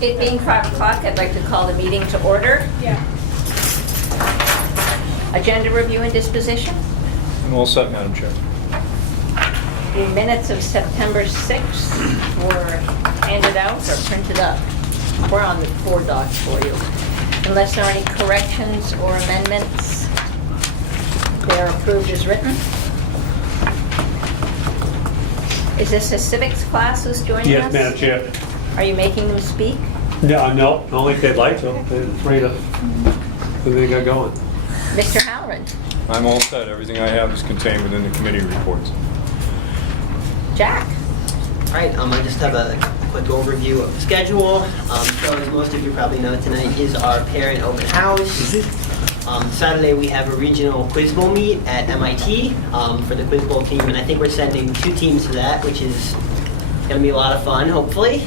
It being 5 o'clock, I'd like to call the meeting to order. Yeah. Agenda review and disposition. I'm all set, Madam Chair. The minutes of September 6th were handed out or printed up. We're on the 4 docs for you. Unless there are any corrections or amendments, they are approved as written. Is this a civics class who's joining us? Yes, Madam Chair. Are you making them speak? No, only if they'd like to. They're free to, they got going. Mr. Halloran? I'm all set. Everything I have is contained within the committee reports. Jack? All right, I just have a quick overview of the schedule. So as most of you probably know, tonight is our parent open house. Saturday we have a regional quiz bowl meet at MIT for the quiz bowl team, and I think we're sending 2 teams to that, which is gonna be a lot of fun, hopefully.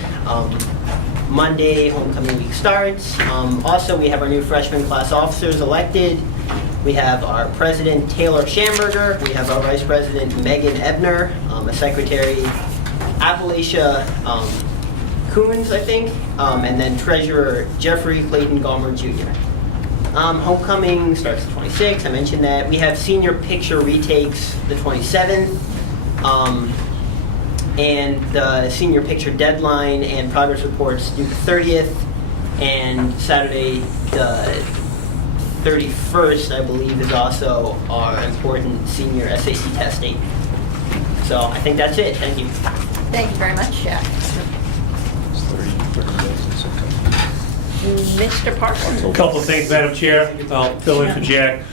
Monday, homecoming week starts. Also, we have our new freshman class officers elected. We have our president, Taylor Schamberger. We have our vice president, Megan Ebner, a secretary, Appalachia Coons, I think, and then treasurer, Jeffrey Clayton Gomer Jr. Homecoming starts the 26th, I mentioned that. We have senior picture retakes the 27th. And the senior picture deadline and progress reports due the 30th. And Saturday, the 31st, I believe, is also our important senior SAT test date. So I think that's it. Thank you. Thank you very much, Jack. It's 30 days in September. Mr. Parker? A couple of things, Madam Chair. I'll fill in for Jack.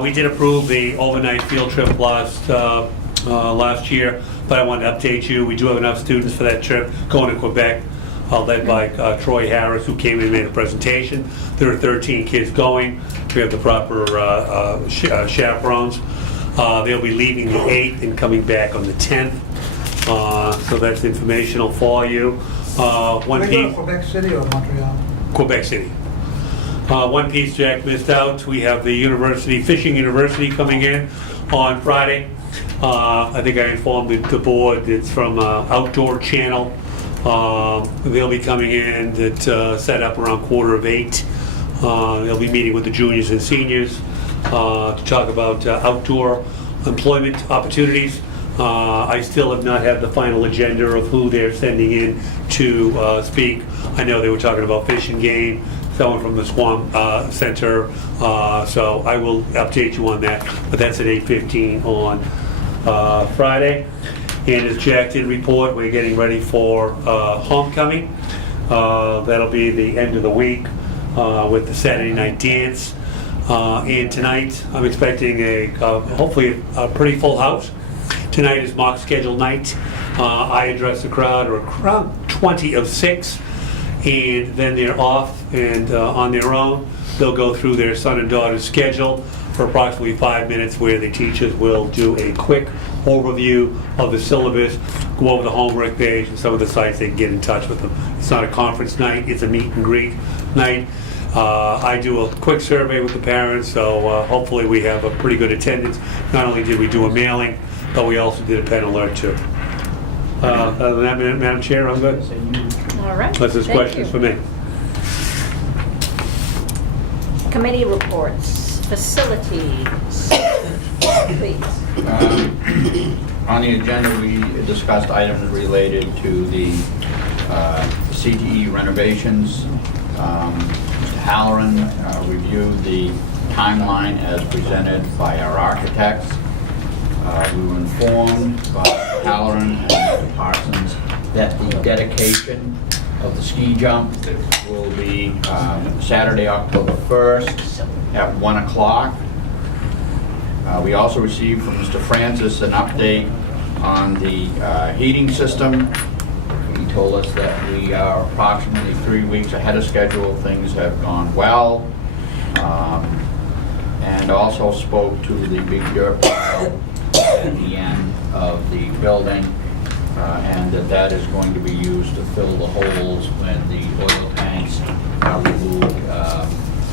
We did approve the overnight field trip last year, but I wanted to update you. We do have enough students for that trip going to Quebec, led by Troy Harris, who came in and made a presentation. There are 13 kids going. We have the proper chaperones. They'll be leaving the 8th and coming back on the 10th. So that's informational for you. One piece. Quebec City or Montreal? Quebec City. One piece Jack missed out. We have the university, Fishing University, coming in on Friday. I think I informed the board. It's from Outdoor Channel. They'll be coming in at set up around 7:45. They'll be meeting with the juniors and seniors to talk about outdoor employment opportunities. I still have not had the final agenda of who they're sending in to speak. I know they were talking about Fish and Game, someone from the Swamp Center, so I will update you on that, but that's at 8:15 on Friday. And as Jack did report, we're getting ready for homecoming. That'll be the end of the week with the Saturday night dance. And tonight, I'm expecting hopefully a pretty full house. Tonight is mock schedule night. I address the crowd around 20 of 6, and then they're off and on their own. They'll go through their son and daughter's schedule for approximately 5 minutes, where the teachers will do a quick overview of the syllabus, go over the homework page and some of the sites. They can get in touch with them. It's not a conference night, it's a meet and greet night. I do a quick survey with the parents, so hopefully we have a pretty good attendance. Not only did we do a mailing, but we also did a pen alert too. Other than that, Madam Chair, I'm good. All right. Unless there's Thank questions you. for me. Committee reports, facilities, please. On the agenda, we discussed items related to the CTE renovations. Mr. Halloran reviewed the timeline as presented by our architects. We were informed by Mr. Halloran and Mr. Parsons that the dedication of the ski jump will be Saturday, October 1st at 1 o'clock. We also received from Mr. Francis an update on the heating system. He told us that we are approximately 3 weeks ahead of schedule. Things have gone well. And also spoke to the big dirt pile at the end of the building, and that is going to be used to fill the holes when the oil tanks are removed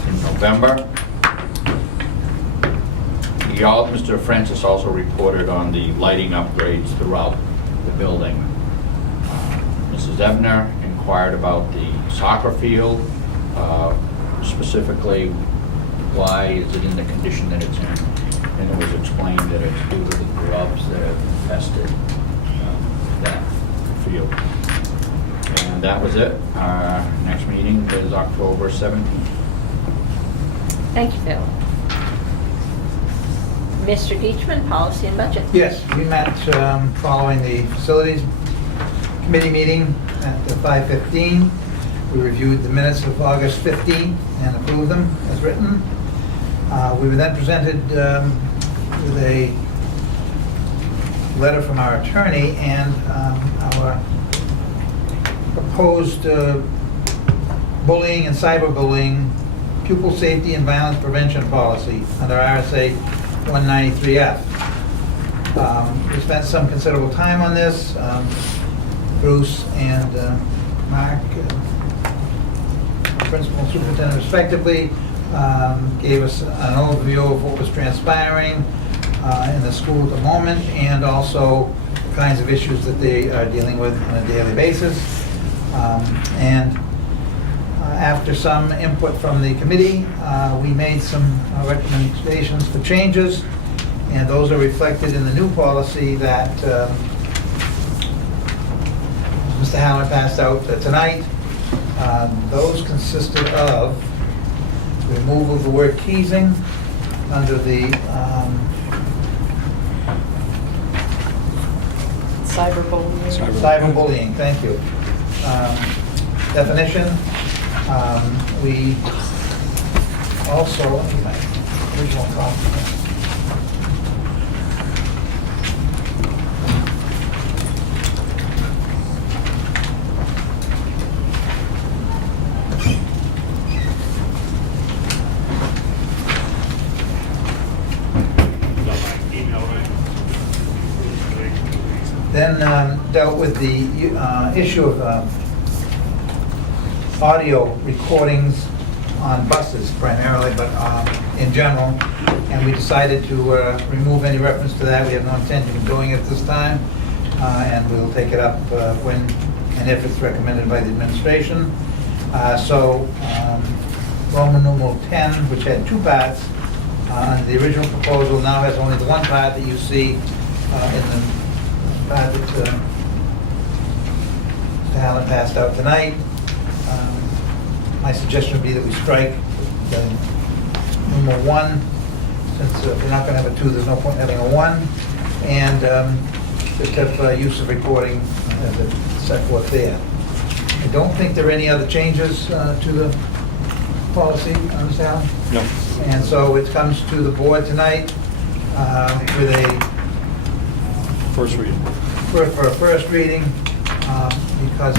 in November. Mr. Francis also reported on the lighting upgrades throughout the building. Mrs. Ebner inquired inquired about the soccer field, specifically why is it in the condition that it's in. And it was explained that it's due to the grubs that have infested that field. And that was it. Next meeting is October 17th. Thank you, Phil. Mr. Deitchman, Policy and Budget. Yes, we met following the Facilities Committee meeting at 5:15. We reviewed the minutes of August 15th and approved them as written. We were then presented with a letter from our attorney and our proposed bullying and cyberbullying pupil safety and violence prevention policy under RSA 193F. We spent some considerable time on this. Bruce and Mark, principal and superintendent respectively, gave us an overview of what was transpiring in the school at the moment, and also the kinds of issues that they are dealing with on a daily basis. After some input from the committee, we made some recommendations for changes, and those are reflected in the new policy that Mr. Halloran passed out tonight. Those consisted of removal of the word teasing under the cyberbullying, thank you. Definition. We also, let me get my original copy. Then dealt with the issue of audio recordings on buses primarily, but in general. And we decided to remove any reference to that. We have no intention of doing it this time. And we'll take it up when and if it's recommended by the administration. Roman numeral 10, which had two parts, the original proposal now has only the one part that you see in the part that Mr. Halloran passed out tonight. My suggestion would be that we strike the numeral 1, since if we're not going to have a 2, there's no point having a 1, and just have use of recording as it's set forth there. I don't think there are any other changes to the policy, Mr. Halloran? No. And so it comes to the board tonight with a First reading. for a first reading, because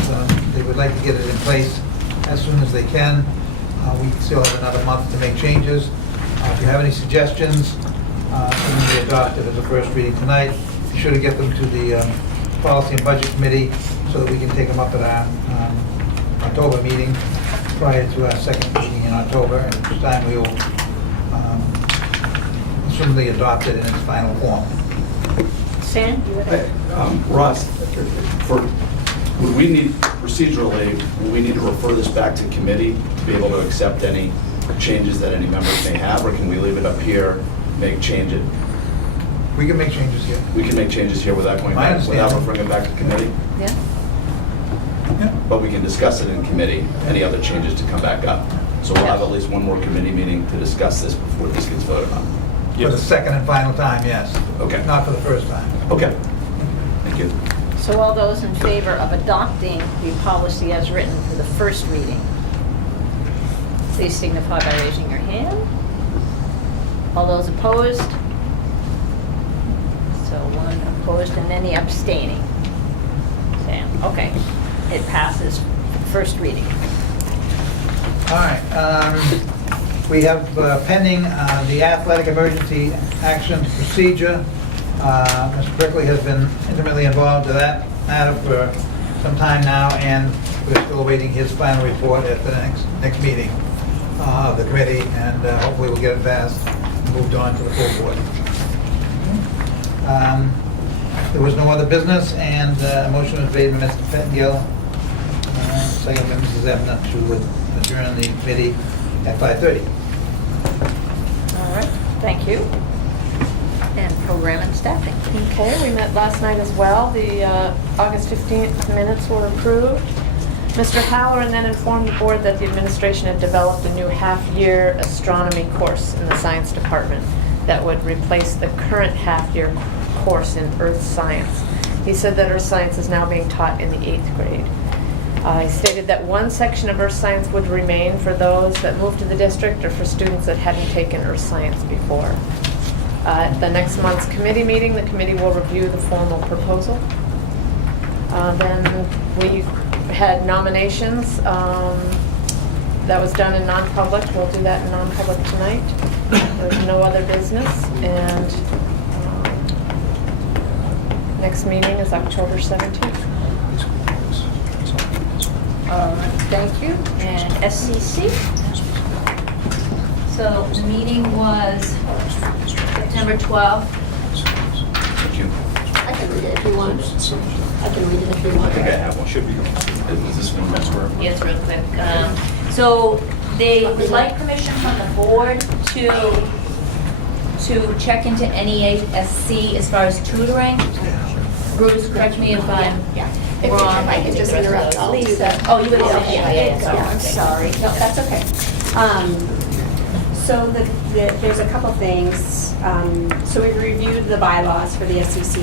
they would like to get it in place as soon as they can. We still have another month to make changes. If you have any suggestions, can be adopted as a first reading tonight. Be sure to get them to the Policy and Budget Committee so that we can take them up at our October meeting prior to our second meeting in October, at which time we will assumably adopt it in its final form. Sam, you would have... Ross, would we need, procedurally, would we need to refer this back to committee to be able to accept any changes that any members may have, or can we leave it up here, change it? We can make changes here. We can make changes here without going back, without referring it back to committee? Yeah? Yeah. But we can discuss it in committee, any other changes to come back up. So we'll have at least one more committee meeting to discuss this before this gets voted on. For the second and final time, yes. Okay. Not for the first time. Okay. Thank you. So all those in favor of adopting the policy as written for the first reading, please signify by raising your hand. All those opposed? So one opposed and any abstaining. Sam, okay. It passes first reading. All right. We have pending the athletic emergency action procedure. Mr. Brickley has been intimately involved in that matter for some time now, and we're still awaiting his final report at the next meeting of the committee, and hopefully we'll get it passed and moved on to the full board. There was no other business, and a motion was made by Mr. Pettingill second by Mrs. Ebner to adjourn the committee at 5:30. All right, thank you. And program and staffing. Okay, we met last night as well. The August 15th minutes were approved. Mr. Halloran then informed the board that the administration had developed a new half-year astronomy course in the science department that would replace the current half-year course in earth science. He said that earth science is now being taught in the 8th grade. He stated that one section of earth science would remain for those that moved to the district or for students that hadn't taken earth science before. At the next month's committee meeting, the committee will review the formal proposal. Then we had nominations. That was done in non-public. We'll do that in non-public tonight. There's no other business. And next meeting is October 17th. Thank you. And SCC? So the meeting was September 12th. I can read it if you want. I can read it if you want. I think I have one. Should be. Is this one next word? Yes, real quick. So they would like permission from the board to check into NEASC as far as tutoring. Bruce, correct me if I'm If wrong. I can just interrupt, I'll do that. Oh, you would, yeah, sorry. Yeah, I'm sorry. No, that's okay. So there's a couple things. So we reviewed the bylaws for the SEC.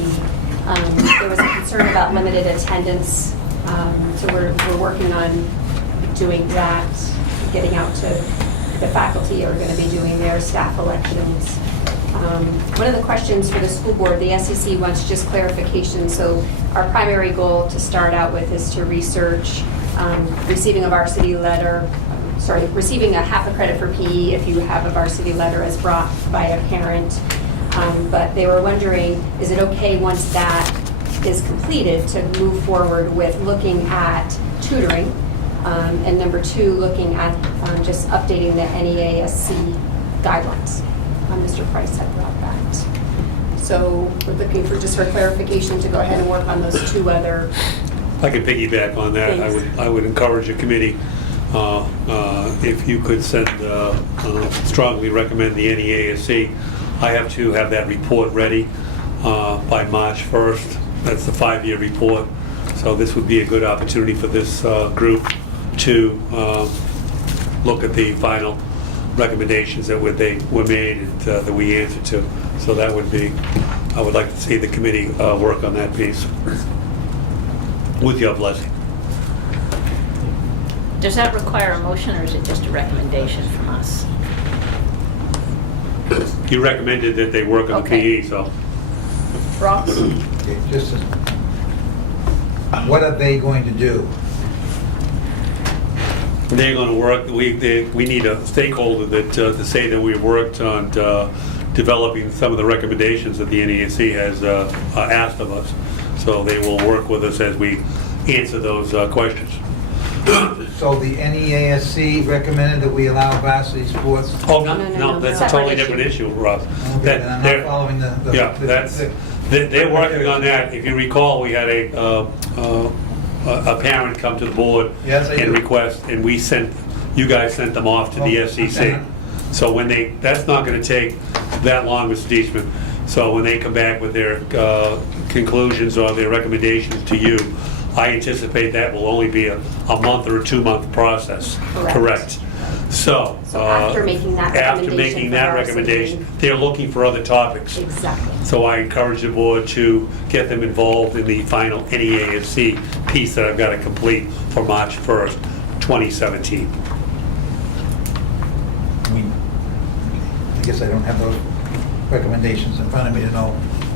There was a concern about limited attendance. So we're working on doing that, getting out to the faculty are going to be doing their staff elections. One of the questions for the school board, the SEC wants just clarification. So our primary goal to start out with is to research receiving a varsity letter, receiving a half a credit for PE if you have a varsity letter as brought by a parent. But they were wondering, is it okay once that is completed to move forward with looking at tutoring? And number two, looking at just updating the NEASC guidelines. Mr. Price had brought that. So we're looking for just for clarification to go ahead and work on those two other. I could piggyback on that. Thanks. I would encourage the committee, if you could send, strongly recommend the NEASC. I have to have that report ready by March 1st. That's the 5-year report. So this would be a good opportunity for this group to look at the final recommendations that were made and that we answered to. So that would be, I would like to see the committee work on that piece with your blessing. Does that require a motion, or is it just a recommendation from us? You recommended that they work on the Okay. PE, so. Ross? Okay, just, what are they going to do? They're going to work, we need a stakeholder that, to say that we've worked on developing some of the recommendations that the NEASC has asked of us. So they will work with us as we answer those questions. So the NEASC recommended that we allow varsity sports? Oh, No, that's a totally different issue, Ross. Okay, That- then I'm they're- not following the... Yeah, they're working on that. If you recall, we had a parent come to the board Yes, I and do. request, and you guys sent them off to the Oh, SEC. okay. So that's not going to take that long, Mr. Deesman. So when they come back with their conclusions or their recommendations to you, I anticipate that will only be a month or a 2-month process. Correct. So. So after making that After recommendation making for that varsity. recommendation, they're looking for other topics. Exactly. So I encourage the board to get them involved in the final NEASC piece that I've got to complete for March 1st, 2017. I mean, I guess I don't have those recommendations in front of me to know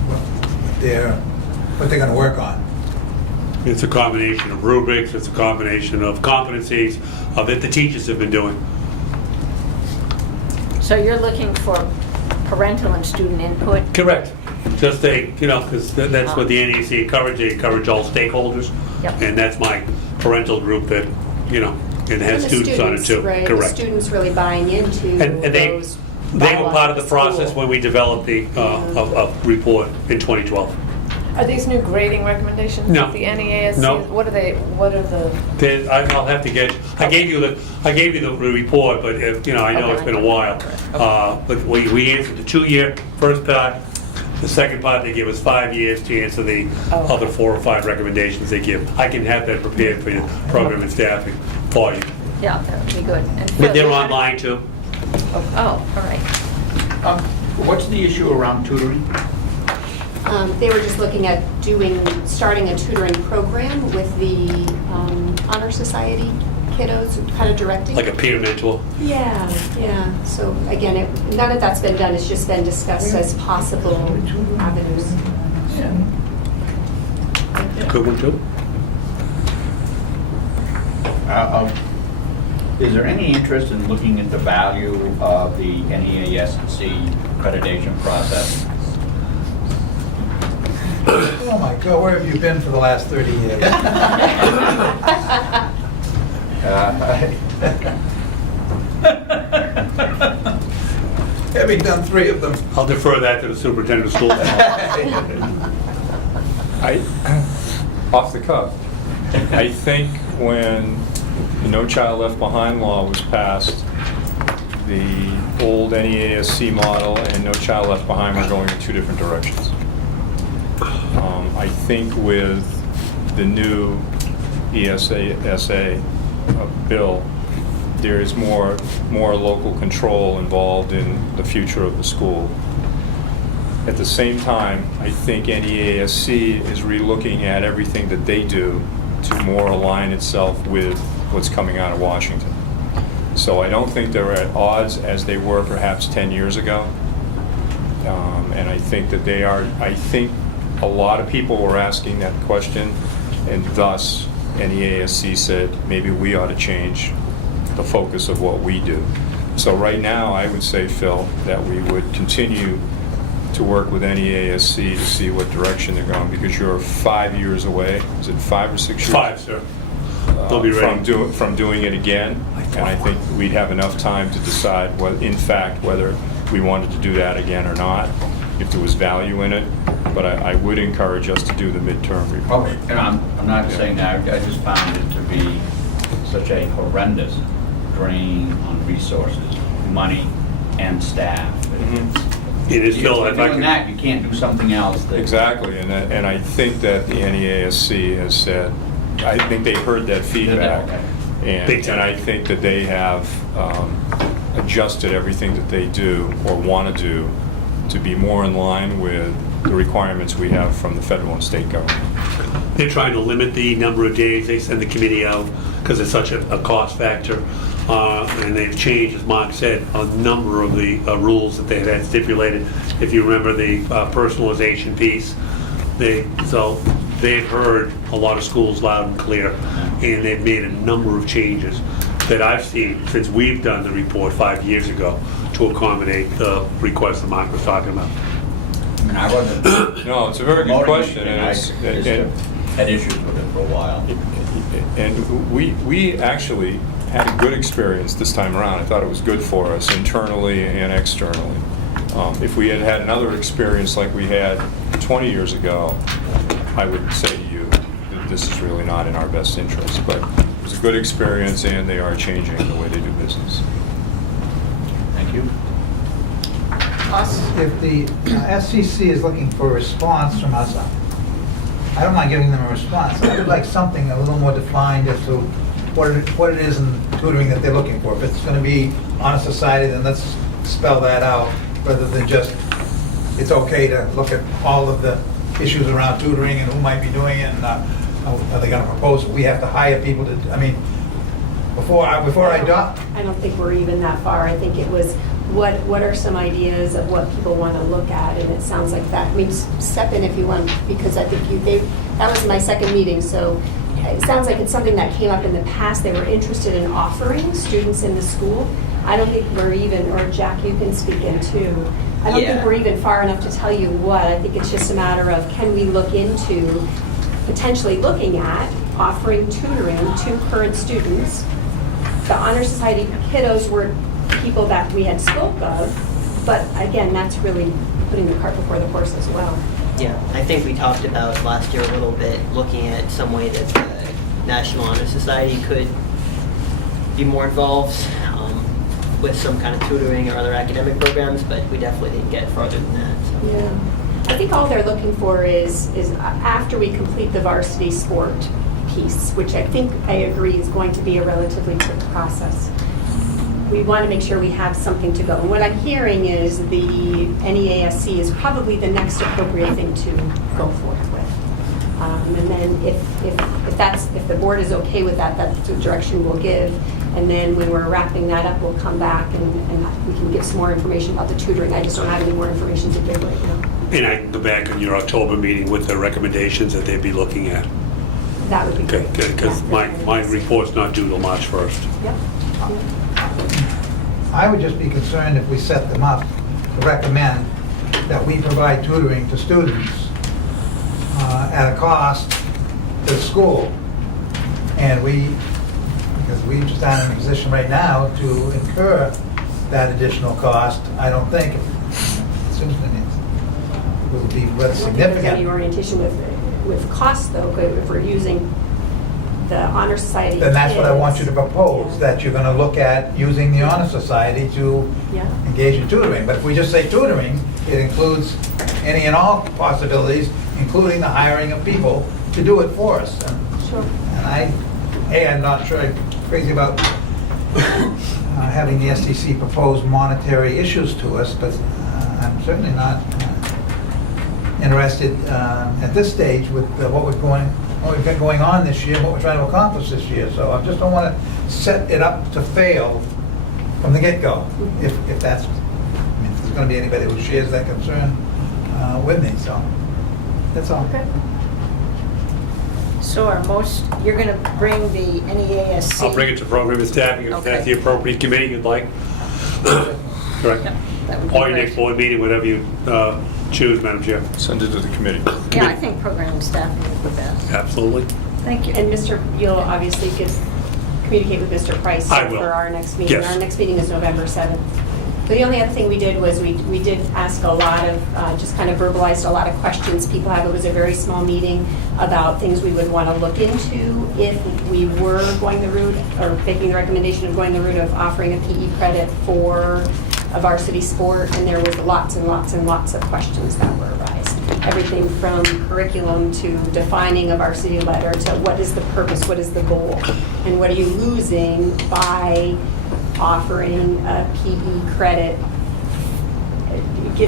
what they're going to work on. It's a combination of rubrics, it's a combination of competencies that the teachers have been doing. So you're looking for parental and student input? Correct. Just because that's what the NEASC encourage. They encourage all stakeholders. Yep. And that's my parental group that, and has And the students on it too. Right, Correct. the students really buying into And they those were part of the bylaws process school. when we developed the report in 2012. Are these new grading recommendations? No. The NEASC? No. What are they, what are the? I'll have to get, I gave you the report, but you know, I know it's been a while. But we answered the 2-year first part. The second part, they give us 5 years to answer the other 4 or 5 recommendations they give. I can have that prepared for your program and staffing for you. Yeah, that would be good. And But Phil, they're you had- online too. Oh, all right. What's the issue around tutoring? They were just looking at starting a tutoring program with the Honor Society kiddos, kind of directing. Like a peer mentor. Yeah. So again, none of that's been done, it's just been discussed as possible avenues. Good one too. Is there any interest in looking at the value of the NEASC accreditation process? Oh my God, where have you been for the last 30 years? Having done 3 of them. I'll defer that to the superintendent of schools. Off the cuff, I think when the No Child Left Behind law was passed, the old NEASC model and No Child Left Behind were going in 2 different directions. I think with the new ESA bill, there is more local control involved in the future of the school. At the same time, I think NEASC is relooking at everything that they do to more align itself with what's coming out of Washington. So I don't think they're at odds as they were perhaps 10 years ago. And I think that they are, I think a lot of people were asking that question, and thus NEASC said maybe we ought to change the focus of what we do. So right now, I would say, Phil, that we would continue to work with NEASC to see what direction they're going, because you're 5 years away. Is it 5 or 6 years? 5, sir. They'll be ready. From doing it again, and I think we'd have enough time to decide, in fact, whether we wanted to do that again or not, if there was value in it. But I would encourage us to do the midterm report. And I'm not saying that, I just found it to be such a horrendous drain on resources, money, and staff. It is still, If if you're I doing can, that, you can't do something else. Exactly, and I think that the NEASC has said, I think they heard that feedback. Big time. And I think that they have adjusted everything that they do or want to do to be more in line with the requirements we have from the federal and state government. they're trying to limit the number of days they send the committee out because it's such a cost factor. And they've changed, as Mark said, a number of the rules that they've had stipulated. If you remember the personalization piece, so they've heard a lot of schools loud and clear, and they've made a number of changes that I've seen since we've done the report 5 years ago to accommodate the request that Mark was talking about. I mean, I wasn't. No, it's a very good question, and I it's, just had issues with it for a while. and we actually had a good experience this time around. I thought it was good for us internally and externally. If we had had another experience like we had 20 years ago, I would say to you that this is really not in our best interest. But it was a good experience, and they are changing the way they do business. Thank you. If the SCC is looking for a response from us, I don't mind giving them a response. I would like something a little more defined as to what it is in tutoring that they're looking for. If it's going to be honor society, then let's spell that out, rather than just, it's okay to look at all of the issues around tutoring and who might be doing it, and are they going to propose, we have to hire people to, I mean, before I adopt. I don't think we're even that far. I think it was, what are some ideas of what people want to look at? And it sounds like that. I mean, step in if you want, because I think that was my second meeting, so it sounds like it's something that came up in the past. They were interested in offering students in the school. I don't think we're even, or Jack, you can speak in too. I don't think we're even far enough to tell you what. I think it's just a matter of, can we look into potentially looking at offering tutoring to current students. The Honor Society kiddos were people that we had spoke of, but again, that's really putting the cart before the horse as well. Yeah, I think we talked about last year a little bit, looking at some way that the National Honor Society could be more involved with some kind of tutoring or other academic programs, but we definitely didn't get farther than that. So. Yeah. I think all they're looking for is after we complete the varsity sport piece, which I think I agree is going to be a relatively quick process. We want to make sure we have something to go. And what I'm hearing is the NEASC is probably the next appropriate thing to go forth with. And then if the board is okay with that, that's the direction we'll give. And then when we're wrapping that up, we'll come back and we can give some more information about the tutoring. I just don't have any more information to give right now. And I can go back in your October meeting with the recommendations that they'd be looking at. That would be Okay, great. good, because my report's not due till March 1st. Yep. I would just be concerned if we set them up to recommend that we provide tutoring to students at a cost to the school. And because we just aren't in a position right now to incur that additional cost, I don't think, it will be rather Any significant. orientation with cost though, if we're using the Honor Society. Then that's what I want you to kids. propose, Yeah. that you're gonna look at using the Honor Society to Yeah. engage in tutoring. But if we just say tutoring, it includes any and all possibilities, including the hiring of people to do it for us. Sure. And I'm not sure I'm crazy about having the STC propose monetary issues to us, but I'm certainly not interested at this stage with what we've got going on this year, and what we're trying to accomplish this year. So I just don't want to set it up to fail from the get-go, if that's, I mean, if there's going to be anybody who shares that concern with me, so that's all. Okay. So you're going to bring the NEASC? I'll bring it to program and staffing if that's the Okay. appropriate committee you'd like. Correct. Yep, that would be Or your great. next board meeting, whatever you choose, Madam Chair. Send it to the committee. Yeah, I think program staffing would be best. Absolutely. Thank you. And you'll obviously communicate with Mr. Price I will. for our next meeting. Yes. Our next meeting is November 7th. But the only other thing we did was we did ask a lot of, just kind of verbalized a lot of questions people have. It was a very small meeting about things we would want to look into if we were going the route, or making the recommendation of going the route of offering a PE credit for a varsity sport. And there was lots and lots and lots of questions that were raised. Everything from curriculum to defining a varsity letter to what is the purpose, what is the goal, and what are you losing by offering a PE credit,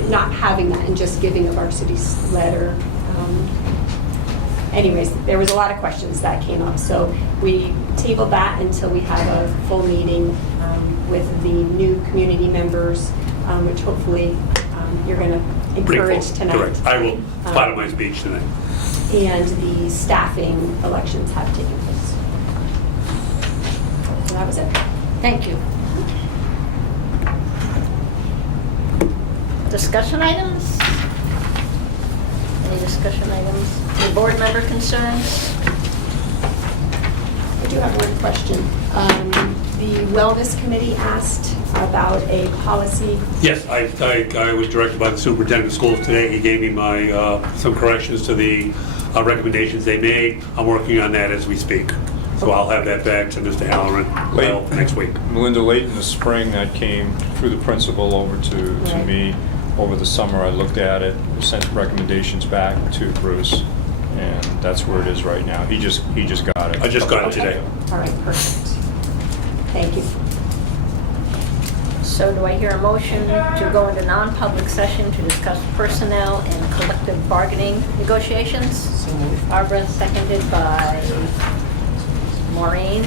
not having that and just giving a varsity letter. Anyways, there was a lot of questions that came up, so we tabled that until we have a full meeting with the new community members, which hopefully you're going to Pretty encourage cool. tonight. Correct. I will, part of my speech tonight. And the staffing elections have taken place. So that was it. Thank you. Discussion items? Any discussion items? Any board member concerns? I do have one question. The Wellness Committee asked about a policy. Yes, I was directed by the superintendent of schools today. He gave me some corrections to the recommendations they made. I'm working on that as we speak. So I'll have that back to Mr. Halloran next week. Melinda, late in the spring, that came through the principal over to Right. me. Over the summer, I looked at it, sent recommendations back to Bruce, and that's where it is right now. He just got it. I just got it today. All right, perfect. Thank you. So do I hear a motion to go into non-public session to discuss personnel and collective bargaining negotiations? Barbara, seconded by Maureen.